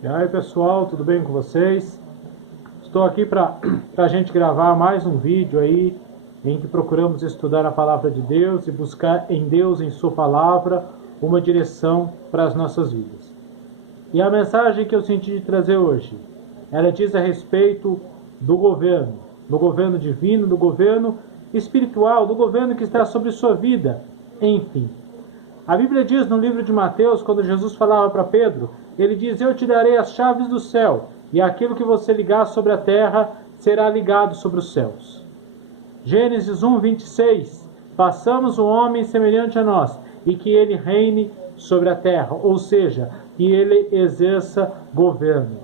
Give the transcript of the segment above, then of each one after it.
E aí pessoal, tudo bem com vocês? Estou aqui para a gente gravar mais um vídeo aí em que procuramos estudar a palavra de Deus e buscar em Deus, em sua palavra, uma direção para as nossas vidas. E a mensagem que eu senti de trazer hoje, ela diz a respeito do governo divino, do governo espiritual, do governo que está sobre sua vida, enfim. A Bíblia diz no livro de Mateus, quando Jesus falava para Pedro, ele diz: eu te darei as chaves do céu, e aquilo que você ligar sobre a terra será ligado sobre os céus. Gênesis 1, 26, façamos o homem semelhante a nós, e que ele reine sobre a terra, ou seja, que ele exerça governo.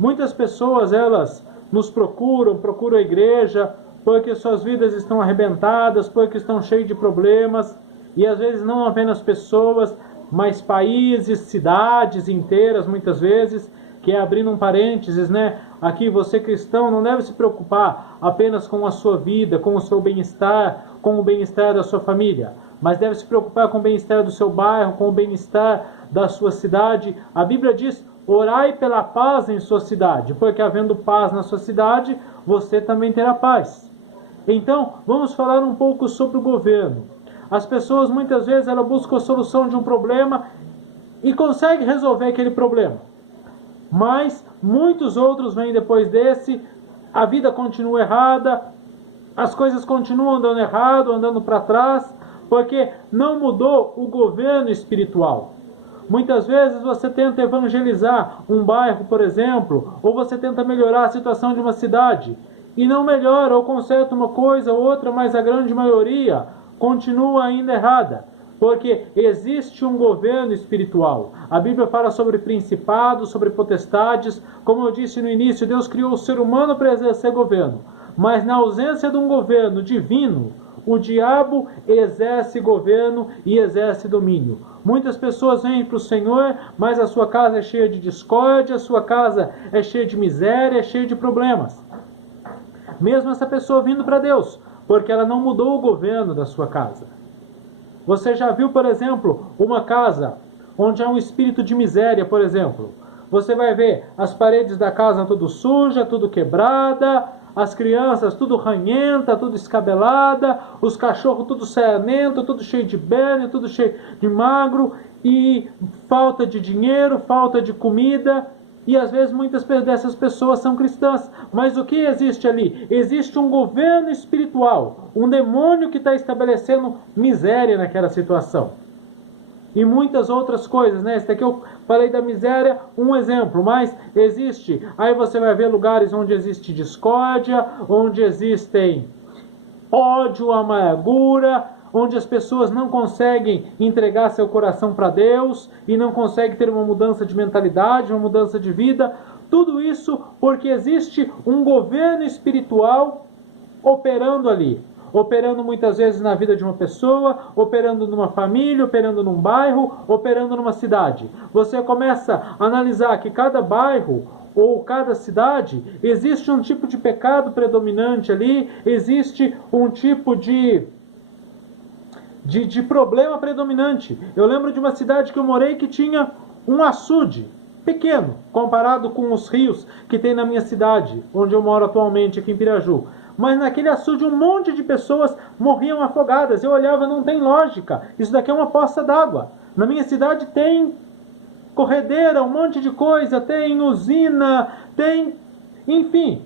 Muitas pessoas, elas nos procuram a igreja, porque suas vidas estão arrebentadas, porque estão cheias de problemas, e às vezes não apenas pessoas, mas países, cidades inteiras, muitas vezes, que é abrindo um parênteses, né? Aqui você cristão não deve se preocupar apenas com a sua vida, com o seu bem-estar, com o bem-estar da sua família, mas deve se preocupar com o bem-estar do seu bairro, com o bem-estar da sua cidade. A Bíblia diz: orai pela paz em sua cidade, porque havendo paz na sua cidade, você também terá paz. Então, vamos falar um pouco sobre o governo. As pessoas muitas vezes elas buscam a solução de um problema e conseguem resolver aquele problema. Mas muitos outros vêm depois desse, a vida continua errada, as coisas continuam andando errado, andando para trás, porque não mudou o governo espiritual. Muitas vezes você tenta evangelizar um bairro, por exemplo, ou você tenta melhorar a situação de uma cidade, e não melhora ou conserta uma coisa ou outra, mas a grande maioria continua ainda errada, porque existe um governo espiritual. A Bíblia fala sobre principados, sobre potestades. Como eu disse no início, Deus criou o ser humano para exercer governo, mas na ausência de um governo divino, o diabo exerce governo e exerce domínio. Muitas pessoas vêm para o Senhor, mas a sua casa é cheia de discórdia, a sua casa é cheia de miséria, é cheia de problemas. Mesmo essa pessoa vindo para Deus, porque ela não mudou o governo da sua casa. Você já viu, por exemplo, uma casa onde há um espírito de miséria, por exemplo? Você vai ver as paredes da casa tudo suja, tudo quebrada, as crianças tudo ranhenta, tudo escabelada, os cachorros tudo saionento, tudo cheio de berne, tudo cheio de magro, e falta de dinheiro, falta de comida. E às vezes muitas dessas pessoas são cristãs. Mas o que existe ali? Existe um governo espiritual, um demônio que está estabelecendo miséria naquela situação. E muitas outras coisas, né? Esse daqui eu falei da miséria, um exemplo, mas existe. Aí você vai ver lugares onde existe discórdia, onde existem ódio, amargura, onde as pessoas não conseguem entregar seu coração para Deus e não conseguem ter uma mudança de mentalidade, uma mudança de vida. Tudo isso porque existe um governo espiritual operando ali. Operando muitas vezes na vida de uma pessoa, operando numa família, operando num bairro, operando numa cidade. Você começa a analisar que cada bairro ou cada cidade, existe um tipo de pecado predominante ali, existe um tipo de problema predominante. Eu lembro de uma cidade que eu morei que tinha um açude pequeno, comparado com os rios que tem na minha cidade, onde eu moro atualmente, aqui em Piraju. Mas naquele açude um monte de pessoas morriam afogadas. Eu olhava, não tem lógica. Isso daqui é uma poça d'água. Na minha cidade tem corredeira, um monte de coisa, tem usina, tem... enfim,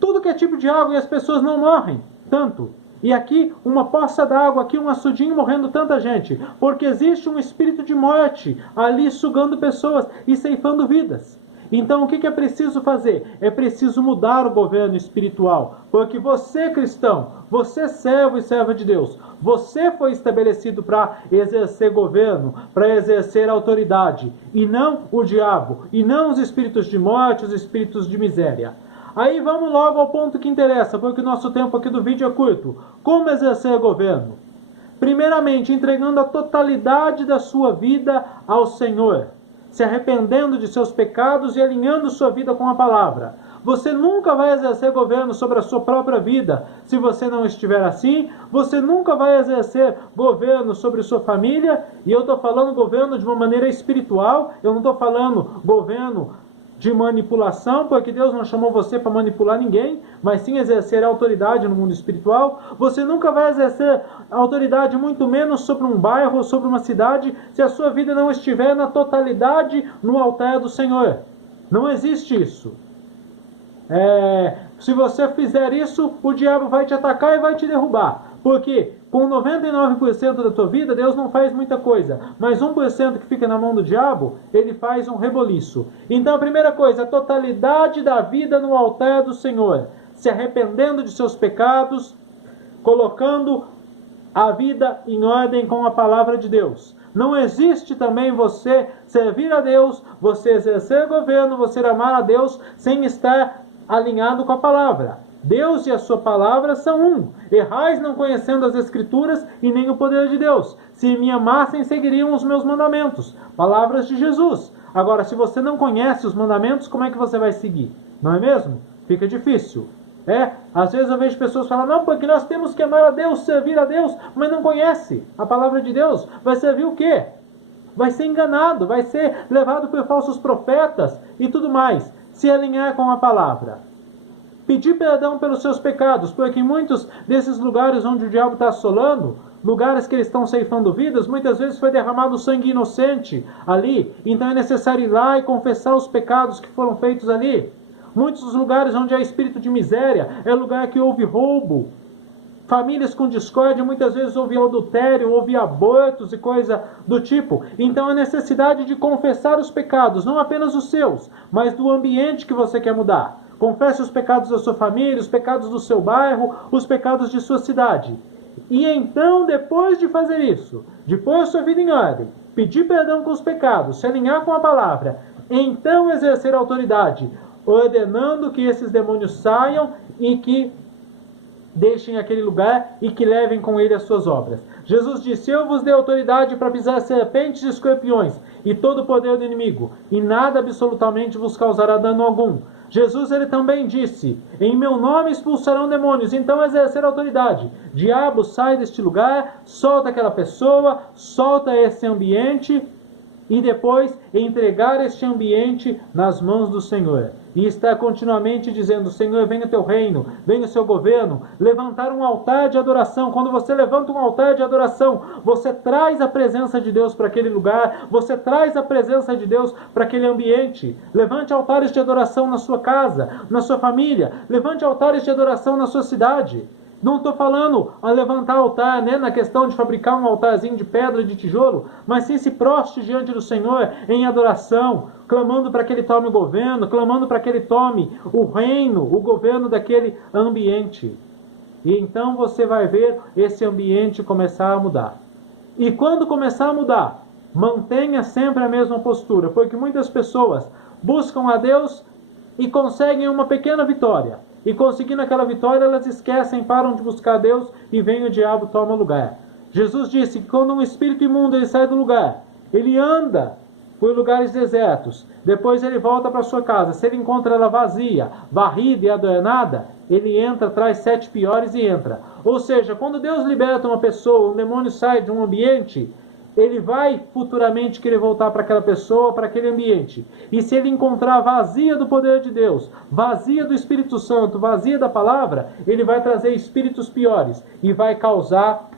tudo que é tipo de água e as pessoas não morrem tanto. E aqui, uma poça d'água, aqui um açudinho morrendo tanta gente. Porque existe um espírito de morte ali sugando pessoas e ceifando vidas. Então o que é preciso fazer? É preciso mudar o governo espiritual. Porque você, cristão, você servo e serva de Deus, você foi estabelecido para exercer governo, para exercer autoridade. E não o diabo, e não os espíritos de morte, os espíritos de miséria. Aí vamos logo ao ponto que interessa, porque o nosso tempo aqui do vídeo é curto. Como exercer governo? Primeiramente, entregando a totalidade da sua vida ao Senhor. se arrependendo de seus pecados e alinhando sua vida com a palavra. Você nunca vai exercer governo sobre a sua própria vida se você não estiver assim. Você nunca vai exercer governo sobre sua família. E eu estou falando governo de uma maneira espiritual. Eu não estou falando governo de manipulação, porque Deus não chamou você para manipular ninguém, mas sim exercer autoridade no mundo espiritual. Você nunca vai exercer autoridade, muito menos sobre um bairro ou sobre uma cidade, se a sua vida não estiver na totalidade no altar do Senhor. Não existe isso. Se você fizer isso, o diabo vai te atacar e vai te derrubar. Porque com 99% da tua vida, Deus não faz muita coisa. Mas 1% que fica na mão do diabo, ele faz um reboliço. Então a primeira coisa, a totalidade da vida no altar do Senhor. Se arrependendo de seus pecados, colocando a vida em ordem com a palavra de Deus. Não existe também você servir a Deus, você exercer governo, você amar a Deus, sem estar alinhado com a palavra. Deus e a sua palavra são um. Errais não conhecendo as Escrituras e nem o poder de Deus. Se me amassem, seguiriam os meus mandamentos. Palavras de Jesus. Agora, se você não conhece os mandamentos, como é que você vai seguir? Não é mesmo? Fica difícil. Às vezes eu vejo pessoas falando, não, porque nós temos que amar a Deus, servir a Deus, mas não conhece a palavra de Deus. Vai servir o quê? Vai ser enganado, vai ser levado por falsos profetas e tudo mais. Se alinhar com a palavra. Pedir perdão pelos seus pecados, porque em muitos desses lugares onde o diabo está assolando, lugares que eles estão ceifando vidas, muitas vezes foi derramado sangue inocente ali. Então é necessário ir lá e confessar os pecados que foram feitos ali. Muitos dos lugares onde há espírito de miséria, é lugar que houve roubo. Famílias com discórdia, muitas vezes houve adultério, houve abortos e coisa do tipo. Então a necessidade de confessar os pecados, não apenas os seus, mas do ambiente que você quer mudar. Confesse os pecados da sua família, os pecados do seu bairro, os pecados de sua cidade. E então, depois de fazer isso, de pôr sua vida em ordem, pedir perdão com os pecados, se alinhar com a palavra, então exercer autoridade, ordenando que esses demônios saiam e que deixem aquele lugar e que levem com ele as suas obras. Jesus disse, eu vos dei autoridade para pisar serpentes e escorpiões e todo o poder do inimigo, e nada absolutamente vos causará dano algum. Jesus ele também disse, em meu nome expulsarão demônios, então exercer autoridade. Diabo, sai deste lugar, solta aquela pessoa, solta esse ambiente, e depois entregar este ambiente nas mãos do Senhor. E está continuamente dizendo, Senhor, venha o teu reino, venha o seu governo. Levantar um altar de adoração. Quando você levanta um altar de adoração, você traz a presença de Deus para aquele lugar, você traz a presença de Deus para aquele ambiente. Levante altares de adoração na sua casa, na sua família. Levante altares de adoração na sua cidade. Não estou falando a levantar altar, na questão de fabricar um altarzinho de pedra, de tijolo, mas sim se proste diante do Senhor em adoração, clamando para que Ele tome o governo, clamando para que Ele tome o reino, o governo daquele ambiente. E então você vai ver esse ambiente começar a mudar. E quando começar a mudar, mantenha sempre a mesma postura, porque muitas pessoas buscam a Deus e conseguem uma pequena vitória. E conseguindo aquela vitória, elas esquecem, param de buscar Deus e vem o diabo toma o lugar. Jesus disse que quando um espírito imundo ele sai do lugar, ele anda por lugares desertos, depois ele volta para sua casa. Se ele encontra ela vazia, varrida e adornada, ele entra, traz 7 piores e entra. Ou seja, quando Deus liberta uma pessoa, um demônio sai de um ambiente, ele vai futuramente querer voltar para aquela pessoa, para aquele ambiente. E se ele encontrar vazia do poder de Deus, vazia do Espírito Santo, vazia da palavra, ele vai trazer espíritos piores e vai causar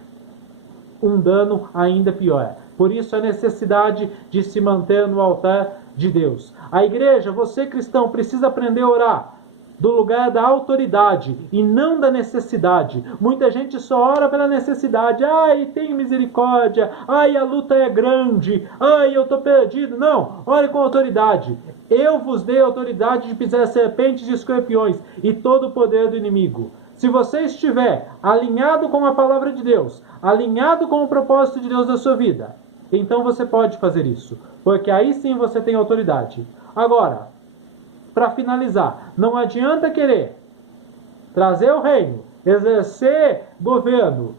um dano ainda pior. Por isso a necessidade de se manter no altar de Deus. A igreja, você cristão, precisa aprender a orar do lugar da autoridade e não da necessidade. Muita gente só ora pela necessidade. Ai, tem misericórdia. Ai, a luta é grande. Ai, eu estou perdido. Não, ore com autoridade. Eu vos dei autoridade de pisar serpentes e escorpiões e todo o poder do inimigo. Se você estiver alinhado com a palavra de Deus, alinhado com o propósito de Deus da sua vida, então você pode fazer isso, porque aí sim você tem autoridade. Agora, para finalizar, não adianta querer trazer o reino, exercer governo,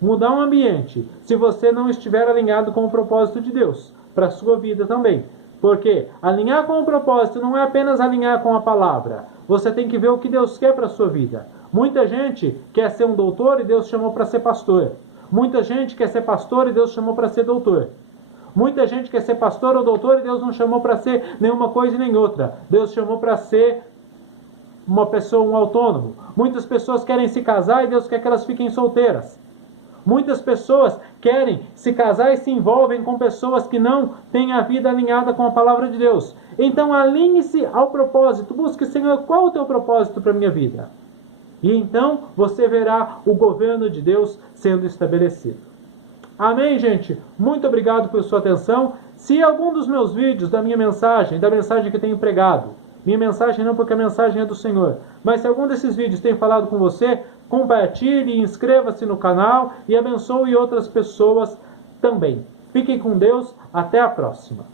mudar um ambiente, se você não estiver alinhado com o propósito de Deus para a sua vida também. Porque alinhar com o propósito não é apenas alinhar com a palavra. Você tem que ver o que Deus quer para a sua vida. Muita gente quer ser um doutor e Deus chamou para ser pastor. Muita gente quer ser pastor e Deus chamou para ser doutor. Muita gente quer ser pastor ou doutor e Deus não chamou para ser nenhuma coisa e nem outra. Deus chamou para ser uma pessoa, um autônomo. Muitas pessoas querem se casar e Deus quer que elas fiquem solteiras. Muitas pessoas querem se casar e se envolvem com pessoas que não têm a vida alinhada com a palavra de Deus. Então alinhe-se ao propósito. Busque, Senhor, qual é o teu propósito para a minha vida? E então você verá o governo de Deus sendo estabelecido. Amém, gente? Muito obrigado por sua atenção. Se algum dos meus vídeos, da minha mensagem, da mensagem que eu tenho pregado, minha mensagem não porque a mensagem é do Senhor, mas se algum desses vídeos tem falado com você, compartilhe, inscreva-se no canal e abençoe outras pessoas também. Fiquem com Deus, até a próxima.